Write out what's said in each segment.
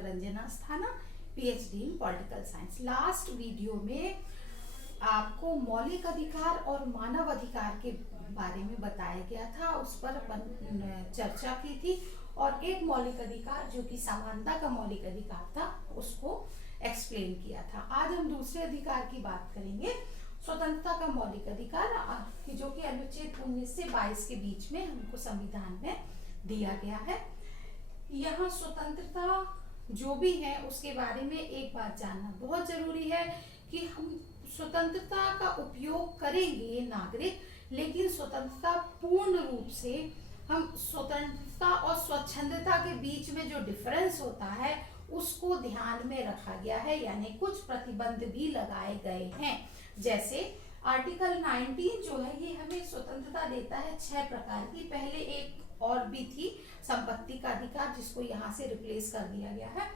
Doctor Ranjana Asthana, PhD in political science. Last video में आपको मौलिक अधिकार और मानव अधिकार के बारे में बताया गया था, उस पर अपन चर्चा की थी और एक मौलिक अधिकार जो कि समानता का मौलिक अधिकार था उसको एक्सप्लेन किया था। आज हम दूसरे अधिकार की बात करेंगे, स्वतंत्रता का मौलिक अधिकार, जो कि अनुच्छेद 19 से 22 के बीच में हमको संविधान में दिया गया है। यहाँ स्वतंत्रता जो भी है उसके बारे में एक बात जानना बहुत जरूरी है कि हम स्वतंत्रता का उपयोग करेंगे नागरिक, लेकिन स्वतंत्रता पूर्ण रूप से हम स्वतंत्रता और स्वच्छंदता के बीच में जो डिफरेंस होता है उसको ध्यान में रखा गया है, यानी कुछ प्रतिबंध भी लगाए गए हैं। जैसे आर्टिकल 19 जो है ये हमें स्वतंत्रता देता है 6 प्रकार की। पहले एक और भी थी, संपत्ति का अधिकार, जिसको यहाँ से रिप्लेस कर दिया गया है।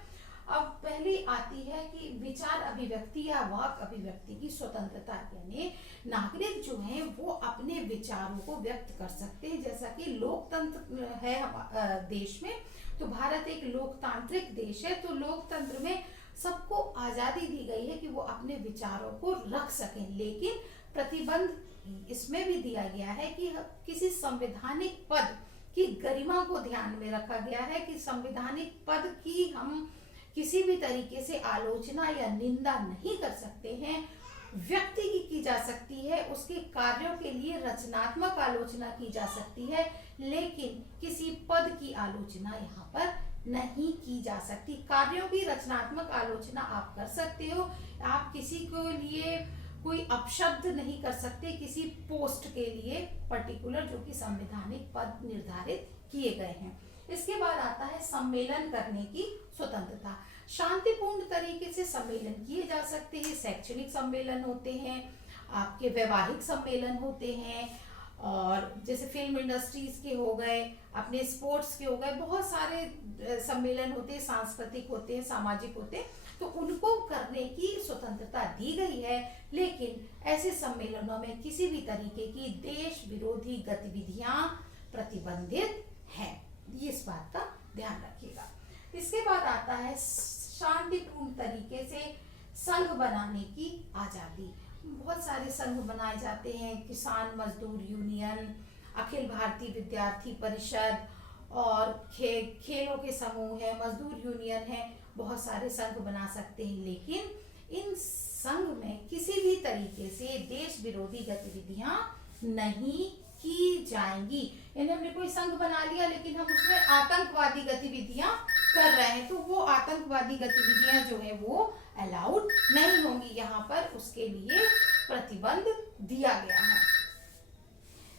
अब पहली आती है कि विचार अभिव्यक्ति या वाक अभिव्यक्ति की स्वतंत्रता, यानी नागरिक जो हैं वो अपने विचारों को व्यक्त कर सकते हैं। जैसा कि लोकतंत्र है देश में, तो भारत एक लोकतांत्रिक देश है, तो लोकतंत्र में सबको आजादी दी गई है कि वो अपने विचारों को रख सकें, लेकिन प्रतिबंध इसमें भी दिया गया है कि किसी संवैधानिक पद की गरिमा को ध्यान में रखा गया है कि संवैधानिक पद की हम किसी भी तरीके से आलोचना या निंदा नहीं कर सकते हैं। व्यक्ति की जा सकती है, उसके कार्यों के लिए रचनात्मक आलोचना की जा सकती है, लेकिन किसी पद की आलोचना यहाँ पर नहीं की जा सकती। कार्यों की रचनात्मक आलोचना आप कर सकते हो, आप किसी के लिए कोई अपशब्द नहीं कर सकते किसी पोस्ट के लिए पर्टिकुलर, जो कि संवैधानिक पद निर्धारित किए गए हैं। इसके बाद आता है सम्मेलन करने की स्वतंत्रता। शांतिपूर्ण तरीके से सम्मेलन किए जा सकते हैं, शैक्षणिक सम्मेलन होते हैं, आपके वैवाहिक सम्मेलन होते हैं, और जैसे फिल्म इंडस्ट्रीज के हो गए, अपने स्पोर्ट्स के हो गए, बहुत सारे सम्मेलन होते हैं, सांस्कृतिक होते हैं, सामाजिक होते हैं, तो उनको करने की स्वतंत्रता दी गई है। लेकिन ऐसे सम्मेलनों में किसी भी तरीके की देश विरोधी गतिविधियां प्रतिबंधित हैं, इस बात का ध्यान रखिएगा। इसके बाद आता है शांतिपूर्ण तरीके से संघ बनाने की आजादी। बहुत सारे संघ बनाए जाते हैं, किसान मजदूर यूनियन, अखिल भारतीय विद्यार्थी परिषद, और खेलों के समूह है, मजदूर यूनियन है, बहुत सारे संघ बना सकते हैं, लेकिन इन संघ में किसी भी तरीके से देश विरोधी गतिविधियां नहीं की जाएंगी। यानी हमने कोई संघ बना लिया लेकिन हम उसमें आतंकवादी गतिविधियां कर रहे हैं, तो वो आतंकवादी गतिविधियां जो है वो अलाउड नहीं होंगी, यहाँ पर उसके लिए प्रतिबंध दिया गया है।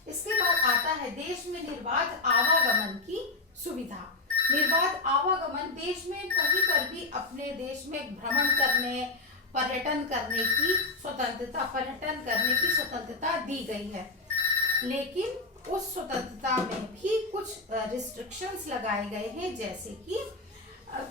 इसके बाद आता है देश में निर्बाध आवागमन की सुविधा। निर्बाध आवागमन, देश में कहीं पर भी अपने देश में भ्रमण करने, पर्यटन करने की स्वतंत्रता, पर्यटन करने की स्वतंत्रता दी गई है, लेकिन उस स्वतंत्रता में भी कुछ रिस्ट्रिक्शंस लगाए गए हैं। जैसे कि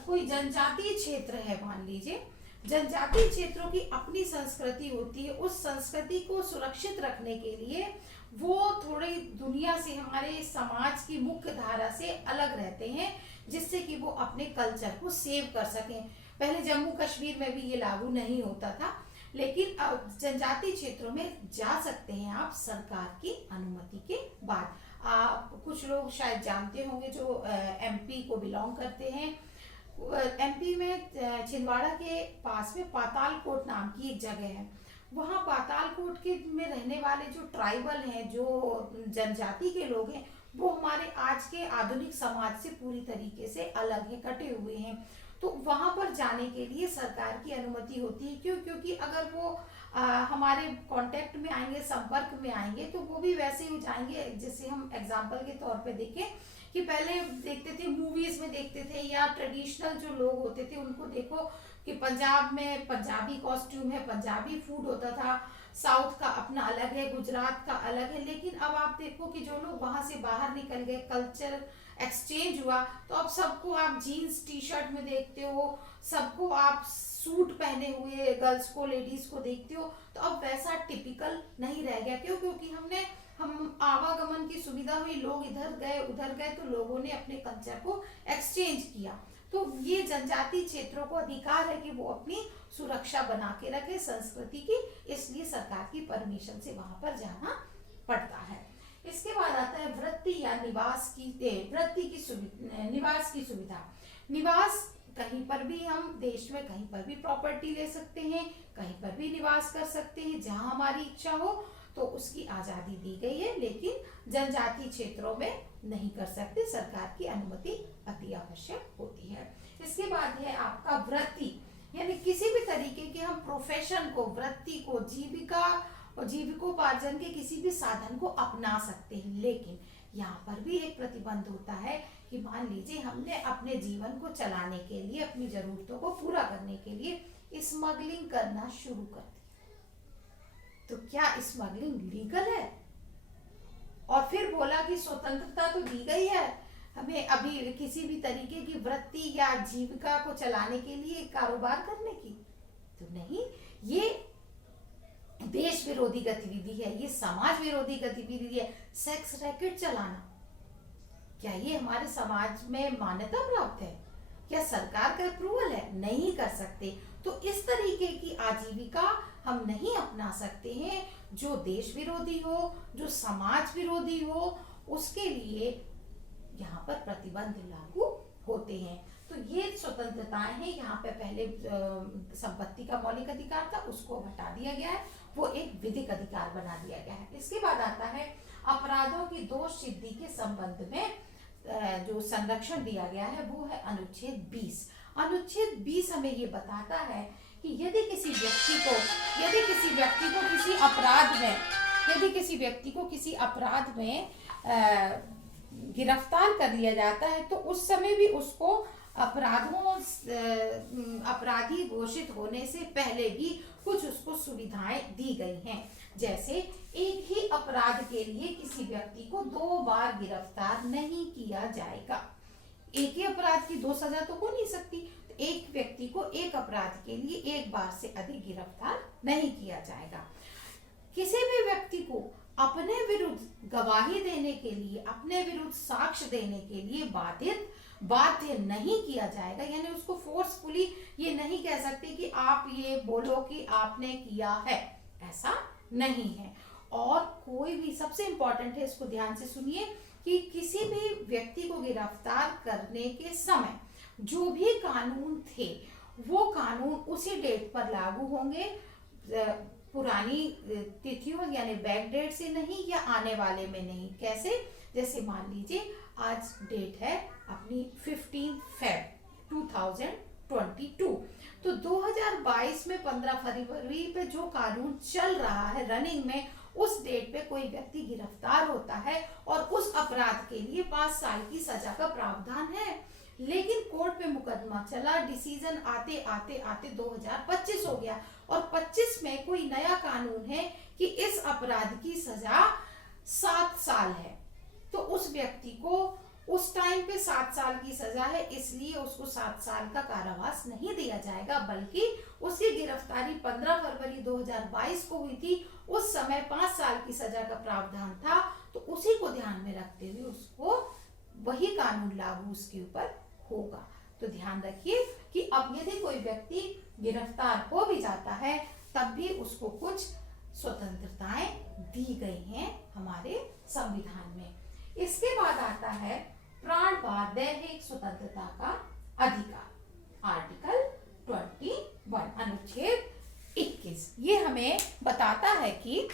कोई जनजातीय क्षेत्र है, मान लीजिए जनजातीय क्षेत्रों की अपनी संस्कृति होती है, उस संस्कृति को सुरक्षित रखने के लिए वो थोड़ी दुनिया से, हमारे समाज की मुख्य धारा से अलग रहते हैं, जिससे कि वो अपने कल्चर को सेव कर सकें। पहले जम्मू कश्मीर में भी ये लागू नहीं होता था, लेकिन जनजातीय क्षेत्रों में जा सकते हैं आप सरकार की अनुमति के बाद। कुछ लोग शायद जानते होंगे जो एमपी को बिलोंग करते हैं, एमपी में छिंदवाड़ा के पास में पातालकोट नाम की एक जगह है, वहाँ पातालकोट के में रहने वाले जो ट्राइबल हैं, जो जनजाति के लोग हैं, वो हमारे आज के आधुनिक समाज से पूरी तरीके से अलग है, कटे हुए हैं। तो वहां पर जाने के लिए सरकार की अनुमति होती है। क्यों? क्योंकि अगर वो हमारे कांटेक्ट में आएंगे, संपर्क में आएंगे, तो वो भी वैसे ही जाएंगे। जैसे हम एग्जांपल के तौर पे देखें कि पहले देखते थे, मूवीज में देखते थे, या ट्रेडिशनल जो लोग होते थे उनको देखो कि पंजाब में पंजाबी कॉस्ट्यूम है, पंजाबी फूड होता था, साउथ का अपना अलग है, गुजरात का अलग है। लेकिन अब आप देखो कि जो लोग वहां से बाहर निकल गए, कल्चर एक्सचेंज हुआ, तो अब सबको आप जीन्स टी शर्ट में देखते हो, सबको आप सूट पहने हुए गर्ल्स को, लेडीज को देखते हो, तो अब वैसा टिपिकल नहीं रह गया। क्यों? क्योंकि हम आवागमन की सुविधा हुई, लोग इधर गए उधर गए, तो लोगों ने अपने कल्चर को एक्सचेंज किया। तो ये जनजाति क्षेत्रों को अधिकार है कि वो अपनी सुरक्षा बना के रखे संस्कृति की, इसलिए सरकार की परमिशन से वहां पर जाना पड़ता है। इसके बाद आता है वृत्ति या निवास की निवास की सुविधा। निवास कहीं पर भी हम देश में कहीं पर भी प्रॉपर्टी ले सकते हैं, कहीं पर भी निवास कर सकते हैं जहां हमारी इच्छा हो, तो उसकी आजादी दी गई है, लेकिन जनजाति क्षेत्रों में नहीं कर सकते, सरकार की अनुमति अति आवश्यक होती है। इसके बाद है आपका वृत्ति, यानी किसी भी तरीके के हम प्रोफेशन को, वृत्ति को, जीविका और जीविकोपार्जन के किसी भी साधन को अपना सकते हैं, लेकिन यहाँ पर भी एक प्रतिबंध होता है कि मान लीजिए हमने अपने जीवन को चलाने के लिए, अपनी जरूरतों को पूरा करने के लिए स्मगलिंग करना शुरू कर दी, तो क्या स्मगलिंग लीगल है? और फिर बोला कि स्वतंत्रता तो दी गई है हमें अभी किसी भी तरीके की वृत्ति या जीविका को चलाने के लिए कारोबार करने की, तो नहीं, ये देश विरोधी गतिविधि है, ये समाज विरोधी गतिविधि है। सेक्स रैकेट चलाना, क्या ये हमारे समाज में मान्यता प्राप्त है? क्या सरकार का अप्रूवल है? नहीं कर सकते। तो इस तरीके की आजीविका हम नहीं अपना सकते हैं जो देश विरोधी हो, जो समाज विरोधी हो, उसके लिए यहाँ पर प्रतिबंध लागू होते हैं। तो ये स्वतंत्रताएं हैं। यहाँ पे पहले संपत्ति का मौलिक अधिकार था, उसको हटा दिया गया है, वो एक विधिक अधिकार बना दिया गया है। इसके बाद आता है अपराधों की दोष सिद्धि के संबंध में जो संरक्षण दिया गया है वो है अनुच्छेद 20। अनुच्छेद 20 हमें ये बताता है कि यदि किसी व्यक्ति को किसी अपराध में गिरफ्तार कर लिया जाता है, तो उस समय भी उसको अपराधी घोषित होने से पहले भी कुछ उसको सुविधाएं दी गई हैं। जैसे एक ही अपराध के लिए किसी व्यक्ति को 2 बार गिरफ्तार नहीं किया जाएगा। एक ही अपराध की 2 सजा तो हो नहीं सकती, तो एक व्यक्ति को एक अपराध के लिए 1 बार से अधिक गिरफ्तार नहीं किया जाएगा। किसी भी व्यक्ति को अपने विरुद्ध गवाही देने के लिए, अपने विरुद्ध साक्ष्य देने के लिए बाध्य नहीं किया जाएगा, यानी उसको फोर्सफुली ये नहीं कह सकते कि आप ये बोलो कि आपने किया है, ऐसा नहीं है। और कोई भी, सबसे इंपॉर्टेंट है, इसको ध्यान से सुनिए, कि किसी भी व्यक्ति को गिरफ्तार करने के समय जो भी कानून थे वो कानून उसी डेट पर लागू होंगे, पुरानी तिथियों यानी बैक डेट से नहीं, या आने वाले में नहीं। कैसे? जैसे मान लीजिए आज डेट है अपनी 15 Feb 2022, तो 2022 में 15 फरवरी पे जो कानून चल रहा है रनिंग में, उस डेट पे कोई व्यक्ति गिरफ्तार होता है और उस अपराध के लिए 5 साल की सजा का प्रावधान है। लेकिन कोर्ट पे मुकदमा चला, डिसीजन आते आते आते 2025 हो गया, और 25 में कोई नया कानून है कि इस अपराध की सजा 7 साल है, तो उस व्यक्ति को उस टाइम पे 7 साल की सजा है, इसलिए उसको 7 साल का कारावास नहीं दिया जाएगा, बल्कि उसकी गिरफ्तारी 15 फरवरी 2022 को हुई थी, उस समय 5 साल की सजा का प्रावधान था, तो उसी को ध्यान में रखते हुए उसको वही कानून लागू उसके ऊपर होगा। तो ध्यान रखिए कि अब यदि कोई व्यक्ति गिरफ्तार हो भी जाता है, तब भी उसको कुछ स्वतंत्रताएं दी गई हैं हमारे संविधान में। इसके बाद आता है प्राण दैहिक स्वतंत्रता का अधिकार, आर्टिकल 21 अनुच्छेद 21। ये हमें बताता है कि